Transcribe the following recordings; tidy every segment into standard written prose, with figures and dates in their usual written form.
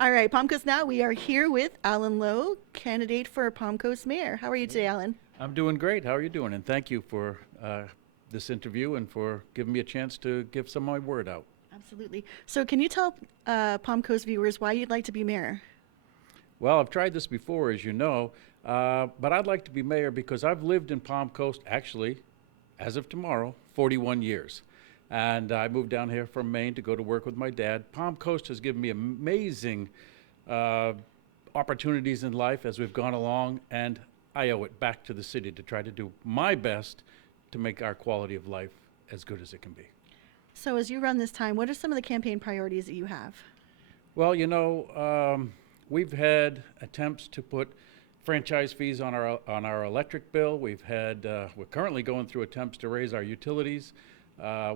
All right, Palm Coast Now. We are here with Alan Lowe, candidate for Palm Coast Mayor. How are you today, Alan? I'm doing great. How are you doing? And thank you for this interview and for giving me a chance to give some of my word out. Absolutely. So, can you tell Palm Coast viewers why you'd like to be mayor? Well, I've tried this before, as you know, but I'd like to be mayor because I've lived in Palm Coast, actually, as of tomorrow, 41 years. And I moved down here from Maine to go to work with my dad. Palm Coast has given me amazing uh, opportunities in life as we've gone along, and I owe it back to the city to try to do my best to make our quality of life as good as it can be. So, as you run this time, what are some of the campaign priorities that you have? Well, we've had attempts to put franchise fees on our electric bill. We're currently going through attempts to raise our utilities.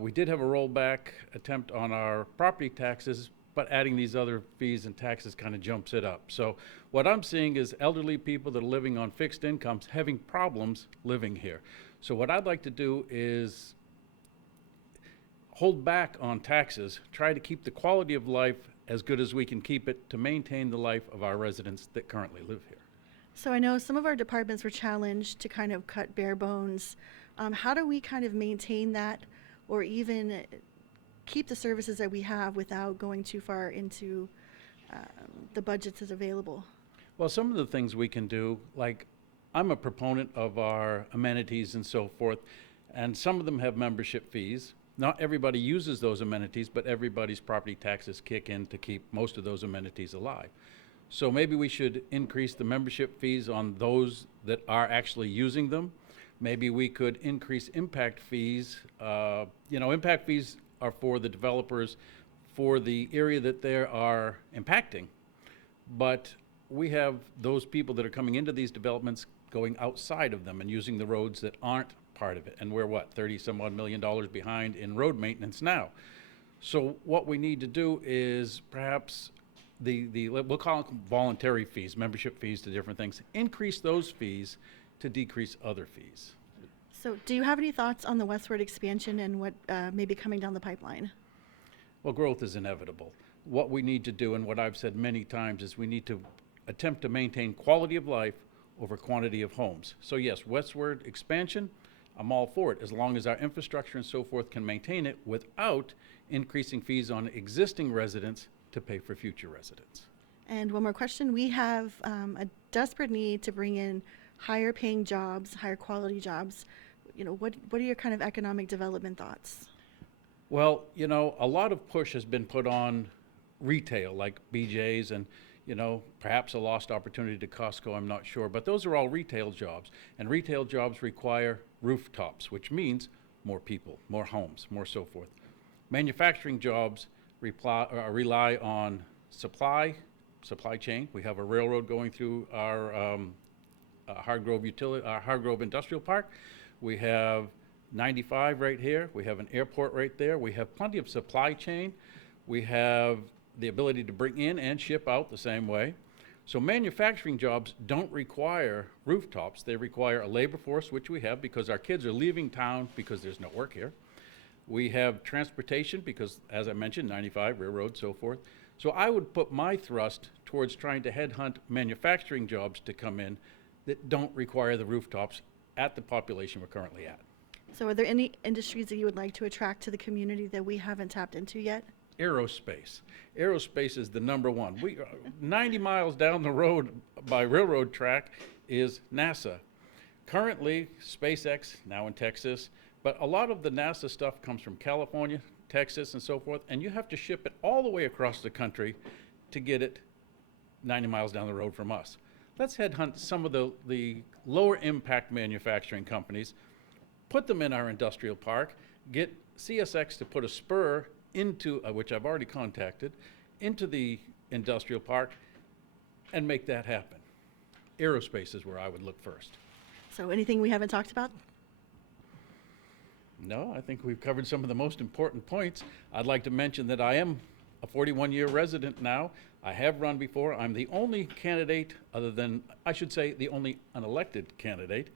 We did have a rollback attempt on our property taxes, but adding these other fees and taxes kind of jumps it up. So what I'm seeing is elderly people that are living on fixed incomes having problems living here. So what I'd like to do is hold back on taxes, try to keep the quality of life as good as we can keep it to maintain the life of our residents that currently live here. So, I know some of our departments were challenged to kind of cut bare bones. How do we kind of maintain that or even keep the services that we have without going too far into the budgets that's available? Well, some of the things we can do, like I'm a proponent of our amenities and so forth, and some of them have membership fees. Not everybody uses those amenities, but everybody's property taxes kick in to keep most of those amenities alive. So maybe we should increase the membership fees on those that are actually using them. Maybe we could increase impact fees. Impact fees are for the developers for the area that they are impacting. But we have those people that are coming into these developments going outside of them and using the roads that aren't part of it. And we're 30 some odd $million behind in road maintenance now. So what we need to do is perhaps we'll call them voluntary fees, membership fees to different things, increase those fees to decrease other fees. So, do you have any thoughts on the westward expansion and what may be coming down the pipeline? Well, growth is inevitable. What we need to do, and what I've said many times, is we need to attempt to maintain quality of life over quantity of homes. So yes, westward expansion, I'm all for it, as long as our infrastructure and so forth can maintain it without increasing fees on existing residents to pay for future residents. And one more question. We have a desperate need to bring in higher paying jobs, higher quality jobs. What are your kind of economic development thoughts? Well, a lot of push has been put on retail, like BJ's and, perhaps a lost opportunity to Costco, I'm not sure. But those are all retail jobs. And retail jobs require rooftops, which means more people, more homes, more so forth. Manufacturing jobs rely on supply chain. We have a railroad going through our Hargrove Industrial Park. We have 95 right here. We have an airport right there. We have plenty of supply chain. We have the ability to bring in and ship out the same way. So manufacturing jobs don't require rooftops. They require a labor force, which we have because our kids are leaving town because there's no work here. We have transportation because, as I mentioned, 95, railroad, so forth. So I would put my thrust towards trying to headhunt manufacturing jobs to come in that don't require the rooftops at the population we're currently at. So, are there any industries that you would like to attract to the community that we haven't tapped into yet? Aerospace. Aerospace is the number one. 90 miles down the road by railroad track is NASA. Currently, SpaceX, now in Texas, but a lot of the NASA stuff comes from California, Texas, and so forth, and you have to ship it all the way across the country to get it 90 miles down the road from us. Let's headhunt some of the lower impact manufacturing companies, put them in our industrial park, get CSX to put a spur into, which I've already contacted, into the industrial park and make that happen. Aerospace is where I would look first. So, anything we haven't talked about? No, I think we've covered some of the most important points. I'd like to mention that I am a 41-year resident now. I have run before. I'm the only candidate, I should say, the only unelected candidate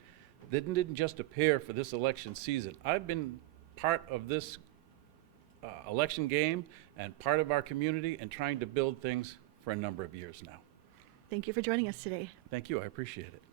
that didn't just appear for this election season. I've been part of this election game and part of our community and trying to build things for a number of years now. Thank you for joining us today. Thank you, I appreciate it.